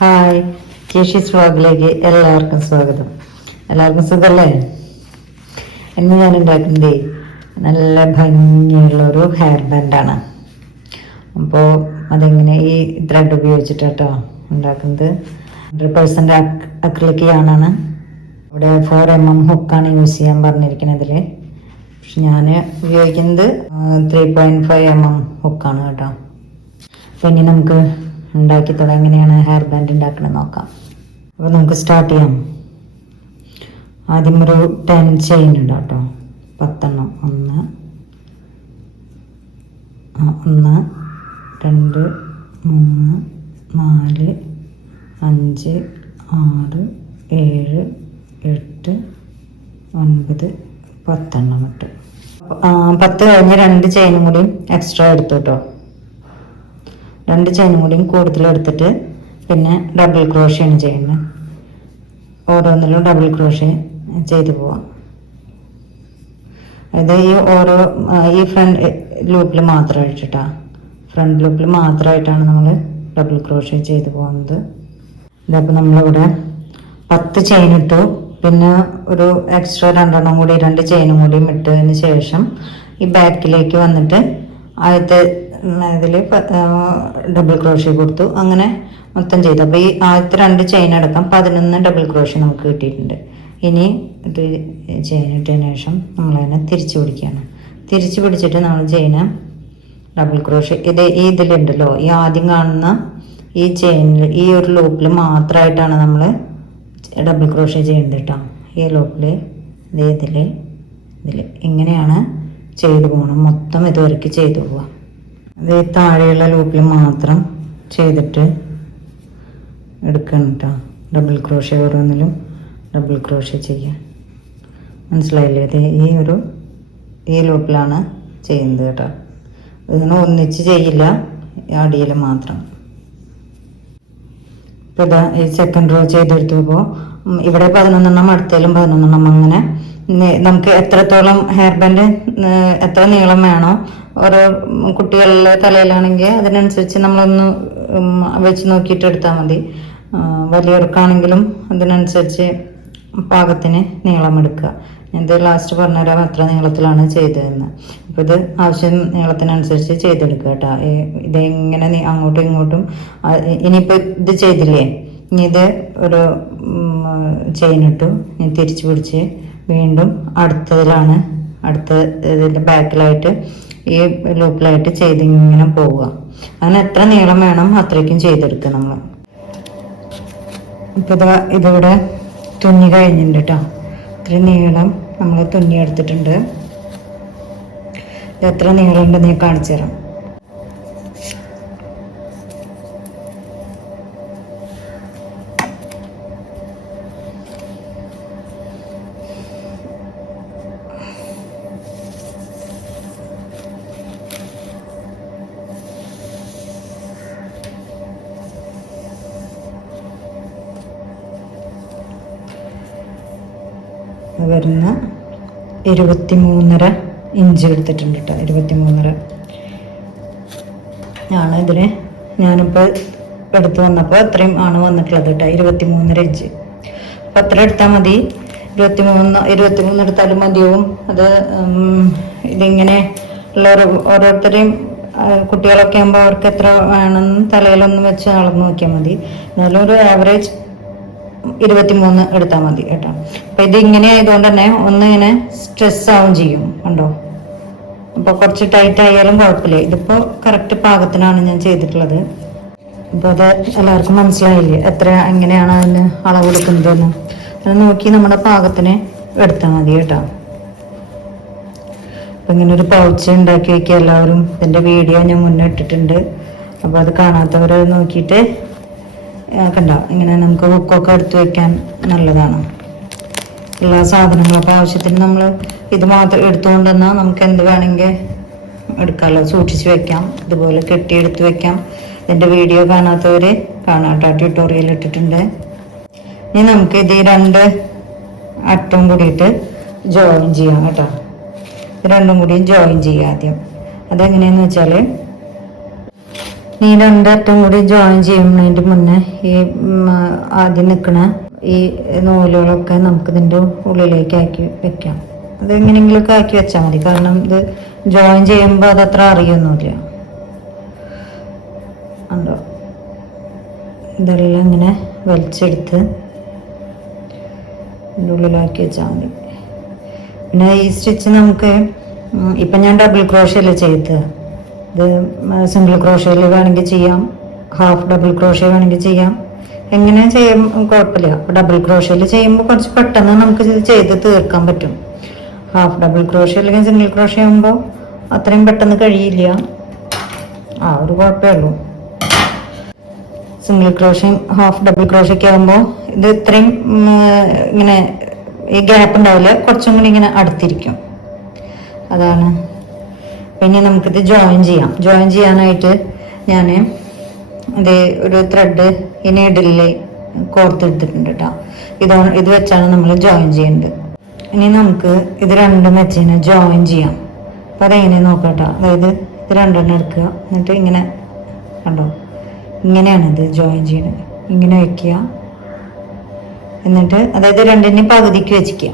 Hi, കേഷീസ് വ്ളോഗിലേക്ക് എല്ലാവർക്കും സ്വാഗതം. എല്ലാവർക്കും സുഖമല്ലേ? ഇന്ന് ഞാൻ ഉണ്ടാക്കുന്നത് നല്ല ഭംഗിയുള്ളൊരു ഹെയർ ബാൻഡാണ്. അപ്പോൾ അതെങ്ങനെ ഈ ത്രെഡ് ഉപയോഗിച്ചിട്ടാട്ടോ ഉണ്ടാക്കുന്നത്. 100% അക്രിലിക് യാണാണ്. ഇവിടെ 4mm ഹുക്കാണ് യൂസ് ചെയ്യാൻ പറഞ്ഞിരിക്കുന്നതിൽ. പക്ഷെ ഞാൻ ഉപയോഗിക്കുന്നത് 3.5mm ഹുക്കാണ് കേട്ടോ. അപ്പോൾ ഇനി നമുക്ക് ഉണ്ടാക്കി തുടങ്ങാം. എങ്ങനെയാണ് ഹെയർ ബാൻഡ് ഉണ്ടാക്കണം നോക്കാം. അപ്പോൾ നമുക്ക് സ്റ്റാർട്ട് ചെയ്യാം. ആദ്യം ഒരു 10 ചെയിൻ ഉണ്ട് കേട്ടോ. 10 1 2 3 4 5 6 7 8 9 10 ഇട്ട് 10 കഴിഞ്ഞ് 2 ചെയിനും കൂടി എക്സ്ട്രാ എടുത്തു കേട്ടോ. 2 ചെയിനും കൂടിയും കൂടുതൽ എടുത്തിട്ട് പിന്നെ ഡബിൾ ക്രോഷ്യാണ് ചെയ്യുന്നത്. ഓരോന്നിലും ഡബിൾ ക്രോഷ്യ ചെയ്തു പോവാം. അതായത് ഈ ഫ്രണ്ട് ലൂപ്പിൽ മാത്രമായിട്ടാ, ഫ്രണ്ട് ലൂപ്പിൽ മാത്രമായിട്ടാണ് നമ്മൾ ഡബിൾ ക്രോഷ്യ ചെയ്തു പോകുന്നത്. ഇതപ്പോൾ നമ്മളിവിടെ 10 ചെയിൻ ഇട്ടു. പിന്നെ ഒരു എക്സ്ട്രാ 2 കൂടി 2 ചെയിനും കൂടിയും ഇട്ടതിന് ശേഷം ഈ ബാക്കിലേക്ക് വന്നിട്ട് ആദ്യത്തെ ഇതിൽ ഡബിൾ ക്രോഷ്യ കൊടുത്തു. അങ്ങനെ മൊത്തം ചെയ്തു. അപ്പോൾ ഈ ആദ്യത്തെ 2 ചെയിൻ അടക്കം 11 ഡബിൾ ക്രോഷ്യ നമുക്ക് കിട്ടിയിട്ടുണ്ട്. ഇനി ഇത് ചെയിൻ ഇട്ടതിന് ശേഷം നമ്മളതിനെ തിരിച്ചു പിടിക്കുകയാണ്. തിരിച്ചു പിടിച്ചിട്ട് നമ്മൾ ചെയിന് ഡബിൾ ക്രോഷ്യ ഇതിലുണ്ടല്ലോ, ഈ ആദ്യം കാണുന്ന ഈ ചെയിനിൽ ഈ ഒരു ലൂപ്പിൽ മാത്രമായിട്ടാണ് നമ്മൾ ഡബിൾ ക്രോഷ്യ ചെയ്യുന്നത് കേട്ടോ. ഈ ലൂപ്പിൽ ഇതിൽ ഇങ്ങനെയാണ് ചെയ്തു പോകണം. മൊത്തം ഇതുവരെയ്ക്ക് ചെയ്തു പോവാം. അത് താഴെയുള്ള ലൂപ്പിൽ മാത്രം ചെയ്തിട്ട് എടുക്കണം കേട്ടോ. ഡബിൾ ക്രോഷ്യ ഓരോന്നിലും ഡബിൾ ക്രോഷ്യ ചെയ്യാം. മനസ്സിലായില്ലേ? അത് ഈ ലൂപ്പിലാണ് ചെയ്യുന്നത് കേട്ടോ. ഇതിന് ഒന്നിച്ച് ചെയ്യില്ല, അടിയിൽ മാത്രം. ഇപ്പോൾ ഇതാ ഈ സെക്കൻഡ് റോ ചെയ്തെടുത്തപ്പോൾ ഇവിടെ 11 അടുത്തതിലും 11 അങ്ങനെ നമുക്ക് എത്രത്തോളം ഹെയർ ബാൻഡ് എത്ര നീളം വേണോ, ഓരോ കുട്ടികളുടെ തലയിലാണെങ്കിൽ അതിനനുസരിച്ച് നമ്മളൊന്ന് വെച്ച് നോക്കിയിട്ട് എടുത്താൽ മതി. വലിയവർക്കാണെങ്കിലും അതിനനുസരിച്ച് പാകത്തിന് നീളം എടുക്കുക. ഇത് ലാസ്റ്റ് പറഞ്ഞുതരാം എത്ര നീളത്തിലാണ് ചെയ്തതെന്ന്. അപ്പോൾ ഇത് ആവശ്യം നീളത്തിനനുസരിച്ച് ചെയ്തെടുക്കുക കേട്ടോ. ഇതെങ്ങനെ അങ്ങോട്ടും ഇങ്ങോട്ടും ഇനിയിപ്പോൾ ഇത് ചെയ്തില്ലേ, ഇനി ഇത് ഒരു ചെയിൻ ഇട്ടു, ഇനി തിരിച്ചു പിടിച്ച് വീണ്ടും അടുത്ത ഇതിൻ്റെ ബാക്കിലായിട്ട് ഈ ലൂപ്പിലായിട്ട് ചെയ്തിങ്ങനെ പോവുക. അങ്ങനെ എത്ര നീളം വേണം അത്രയ്ക്കും ചെയ്തെടുക്കുക നമ്മൾ. ഇപ്പോൾ ഇതിവിടെ തുന്നി കഴിഞ്ഞിട്ടുണ്ട് കേട്ടോ. ഇത്ര നീളം നമ്മൾ തുന്നി എടുത്തിട്ടുണ്ട്. ഇത് എത്ര നീളം ഉണ്ടെന്ന് ഞാൻ കാണിച്ചു തരാം. വരുന്ന 23.5 ഇഞ്ച് എടുത്തിട്ടുണ്ട് കേട്ടോ. 23.5 ആണ് ഇതിന് ഞാനിപ്പോൾ എടുത്ത് വന്നപ്പോൾ അത്രയും ആണ് വന്നിട്ടുള്ളത് കേട്ടോ. 23.5 ഇഞ്ച്. അപ്പം അത്ര എടുത്താൽ മതി. 23 എടുത്താലും മതിയാവും. അത് ഇതിങ്ങനെ ഉള്ള ഓരോരുത്തരെയും കുട്ടികളൊക്കെ ആകുമ്പോൾ അവർക്ക് എത്ര വേണമെന്ന് തലയിലൊന്നും വെച്ച് അളന്ന് നോക്കിയാൽ മതി. എന്നാലും ഒരു ആവറേജ് 23 എടുത്താൽ മതി കേട്ടോ. അപ്പൊ ഇതിങ്ങനെ ആയതുകൊണ്ട് തന്നെ ഒന്നിങ്ങനെ സ്ട്രെസ് ആവും ചെയ്യും, കണ്ടോ. അപ്പൊ കുറച്ച് ടൈറ്റ് ആയാലും കുഴപ്പമില്ല. ഇതിപ്പോ കറക്റ്റ് പാകത്തിനാണ് ഞാൻ ചെയ്തിട്ടുള്ളത്. അപ്പൊ അത് എല്ലാവർക്കും മനസ്സിലായില്ലേ എങ്ങനെയാണ് അതിന് അളവെടുക്കുന്നതെന്ന്. അത് നോക്കി നമ്മുടെ പാകത്തിന് എടുത്താൽ മതി കേട്ടോ. അപ്പൊ ഇങ്ങനെ ഒരു പൗച്ച് ഉണ്ടാക്കി വയ്ക്കുക എല്ലാവരും. ഇതിന്റെ വീഡിയോ ഞാൻ മുന്നേ ഇട്ടിട്ടുണ്ട്. അപ്പൊ അത് കാണാത്തവർ നോക്കിയിട്ട് കണ്ട. ഇങ്ങനെ നമുക്ക് ഹുക്കൊക്കെ എടുത്തു വെക്കാൻ നല്ലതാണ്. എല്ലാ സാധനങ്ങളും അപ്പോൾ ആവശ്യത്തിന് നമ്മൾ ഇത് മാത്രം എടുത്തുകൊണ്ടുവന്നാൽ നമുക്ക് എന്ത് വേണമെങ്കിൽ എടുക്കാമല്ലോ, സൂക്ഷിച്ച് വെക്കാം. ഇതുപോലെ കെട്ടിയെടുത്ത് വെക്കാം. ഇതിൻ്റെ വീഡിയോ കാണാത്തവർ കാണാട്ടോ, ട്യൂട്ടോറിയൽ ഇട്ടിട്ടുണ്ട്. ഇനി നമുക്ക് ഇത് 2 അറ്റവും കൂടിയിട്ട് ജോയിൻ ചെയ്യാം കേട്ടോ. 2 കൂടിയും ജോയിൻ ചെയ്യാം ആദ്യം. അതെങ്ങനെയാന്ന് വെച്ചാൽ ഈ രണ്ടറ്റം കൂടി ജോയിൻ ചെയ്യുന്നതിൻ്റെ മുന്നേ ഈ ആദ്യം നിൽക്കണ ഈ നൂലുകളൊക്കെ നമുക്ക് ഇതിൻ്റെ ഉള്ളിലേക്ക് ആക്കി വെക്കാം. അത് എങ്ങനെയെങ്കിലുമൊക്കെ ആക്കി വെച്ചാൽ മതി, കാരണം ഇത് ജോയിൻ ചെയ്യുമ്പോൾ അതത്ര അറിയൊന്നുമില്ല. ഉണ്ടോ, ഇതെല്ലാം ഇങ്ങനെ വലിച്ചെടുത്ത് ഇതിൻ്റെ ഉള്ളിലാക്കി വെച്ചാൽ മതി. പിന്നെ ഈ സ്റ്റിച്ച് നമുക്ക് ഇപ്പം ഞാൻ ഡബിൾ ക്രോഷ്യല്ലേ ചെയ്തത്, ഇത് സിംഗിൾ ക്രോഷ്യയിൽ വേണമെങ്കിൽ ചെയ്യാം, ഹാഫ് ഡബിൾ ക്രോഷ്യ വേണമെങ്കിൽ ചെയ്യാം, എങ്ങനെ ചെയ്യാൻ കുഴപ്പമില്ല. ഡബിൾ ക്രോഷ്യയിൽ ചെയ്യുമ്പോൾ കുറച്ച് പെട്ടെന്ന് നമുക്ക് ഇത് ചെയ്ത് തീർക്കാൻ പറ്റും. ഹാഫ് ഡബിൾ ക്രോഷ്യ അല്ലെങ്കിൽ സിംഗിൾ ക്രോഷ്യ ആകുമ്പോൾ അത്രയും പെട്ടെന്ന് കഴിയില്ല, ആ ഒരു കുഴപ്പമേ ഉള്ളൂ. സിംഗിൾ ക്രോഷ്യയും ഹാഫ് ഡബിൾ ക്രോഷ്യയൊക്കെ ആകുമ്പോൾ ഇത് ഇത്രയും ഇങ്ങനെ ഈ ഗ്യാപ്പ് ഉണ്ടാവില്ല, കുറച്ചും കൂടി ഇങ്ങനെ അടുത്തിരിക്കും, അതാണ്. പിന്നെ നമുക്കിത് ജോയിൻ ചെയ്യാം. ജോയിൻ ചെയ്യാനായിട്ട് ഞാൻ ഇത് ഒരു ത്രെഡ് ഈ നീഡിലിൽ കോർത്തെടുത്തിട്ടുണ്ട് കേട്ടോ. ഇത് വെച്ചാണ് നമ്മൾ ജോയിൻ ചെയ്യേണ്ടത്. ഇനി നമുക്ക് ഇത് രണ്ടും വെച്ച് ജോയിൻ ചെയ്യാം. അപ്പം അതെങ്ങനെ നോക്കട്ടോ. അതായത് ഇത് രണ്ടെണ്ണം എടുക്കുക, എന്നിട്ട് ഇങ്ങനെ കണ്ടോ, ഇങ്ങനെയാണ് ഇത് ജോയിൻ ചെയ്യണത്. ഇങ്ങനെ വെക്കുക, എന്നിട്ട് അതായത് രണ്ടിനെ പകുതിക്ക് വെച്ചിക്കുക,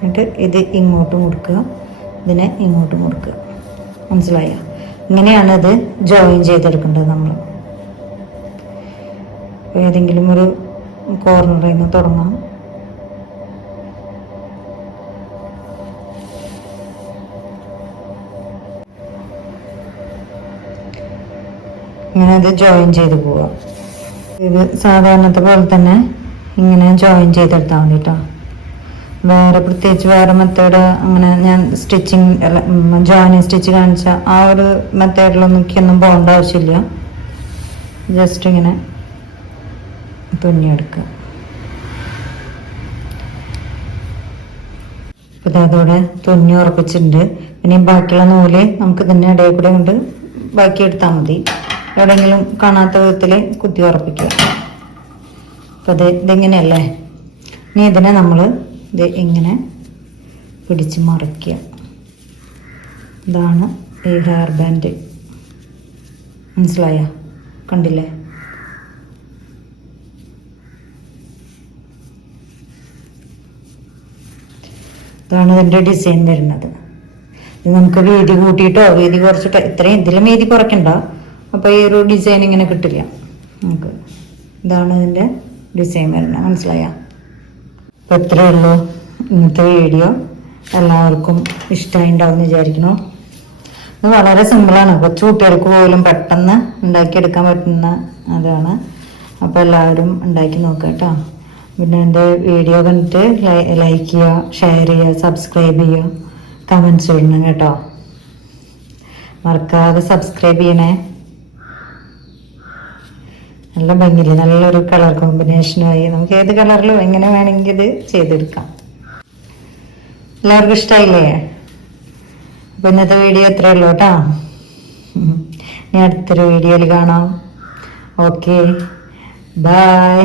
എന്നിട്ട് ഇത് ഇങ്ങോട്ട് മുറുക്കുക, ഇതിനെ ഇങ്ങോട്ട് മുറുക്കുക. മനസ്സിലായോ? ഇങ്ങനെയാണ് ഇത് ജോയിൻ ചെയ്തെടുക്കേണ്ടത്. നമ്മൾ ഏതെങ്കിലും ഒരു കോർണറിൽ നിന്ന് തുടങ്ങാം. ഇങ്ങനെ ഇത് ജോയിൻ ചെയ്ത് പോവുക. ഇത് സാധാരണത്തെ പോലെ തന്നെ ഇങ്ങനെ ജോയിൻ ചെയ്തെടുത്താൽ മതി കേട്ടോ. പ്രത്യേകിച്ച് വേറെ മെത്തേഡ് അങ്ങനെ ഞാൻ സ്റ്റിച്ചിങ് ജോയിനിങ് സ്റ്റിച്ച് കാണിച്ച ആ ഒരു മെത്തേഡിലൊന്നും പോകേണ്ട ആവശ്യമില്ല. ജസ്റ്റ് ഇങ്ങനെ തുന്നിയെടുക്കുക. ഇപ്പം അതോടെ തുന്നി ഉറപ്പിച്ചിട്ടുണ്ട്. പിന്നെ ബാക്കിയുള്ള നൂല് നമുക്ക് ഇതിൻ്റെ ഇടയിൽ കൂടെ കൊണ്ട് ബാക്കി എടുത്താൽ മതി. എവിടെയെങ്കിലും കാണാത്ത വിധത്തിൽ കുത്തി ഉറപ്പിക്കുക. അപ്പം ഇതിങ്ങനെയല്ലേ. ഇനി ഇതിനെ നമ്മൾ ഇത് ഇങ്ങനെ പിടിച്ച് മറിക്കുക. ഇതാണ് ഈ ഹെയർ ബാൻഡ്. മനസ്സിലായോ? കണ്ടില്ലേ? ഇതാണ് ഇതിൻ്റെ ഡിസൈൻ വരുന്നത്. ഇത് നമുക്ക് വീതി കൂട്ടിയിട്ടോ വീതി കുറച്ചിട്ടോ, ഇത്രയും ഇതിലും വീതി കുറയ്ക്കണ്ട, അപ്പോൾ ഈ ഒരു ഡിസൈൻ ഇങ്ങനെ കിട്ടില്ല നമുക്ക്. ഇതാണ് ഇതിൻ്റെ ഡിസൈൻ വരുന്നത്. മനസ്സിലായോ? അപ്പോൾ ഇത്രയേ ഉള്ളൂ ഇന്നത്തെ വീഡിയോ. എല്ലാവർക്കും ഇഷ്ടമായി ഉണ്ടാവും എന്ന് വിചാരിക്കുന്നു. ഇത് വളരെ സിമ്പിളാണ്, കൊച്ചു കുട്ടികൾക്ക് പോലും പെട്ടെന്ന് ഉണ്ടാക്കിയെടുക്കാൻ പറ്റുന്ന അതാണ്. അപ്പോൾ എല്ലാവരും ഉണ്ടാക്കി നോക്കുക കേട്ടോ. പിന്നെ എൻ്റെ വീഡിയോ കണ്ടിട്ട് ലൈക്ക് ചെയ്യുക, ഷെയർ ചെയ്യുക, സബ്സ്ക്രൈബ് ചെയ്യുക, കമൻറ്റ്സ് ഇടണം കേട്ടോ. മറക്കാതെ സബ്സ്ക്രൈബ് ചെയ്യണേ. നല്ല ഭംഗിയില്ല, നല്ലൊരു കളർ കോമ്പിനേഷനുമായി നമുക്ക് ഏത് കളറിലും എങ്ങനെ വേണമെങ്കിൽ ഇത് ചെയ്തെടുക്കാം. എല്ലാവർക്കും ഇഷ്ടമായില്ലേ? അപ്പം ഇന്നത്തെ വീഡിയോ ഇത്രയേ ഉള്ളൂ കേട്ടോ. ഇനി അടുത്തൊരു വീഡിയോയിൽ കാണാം. Okay, by.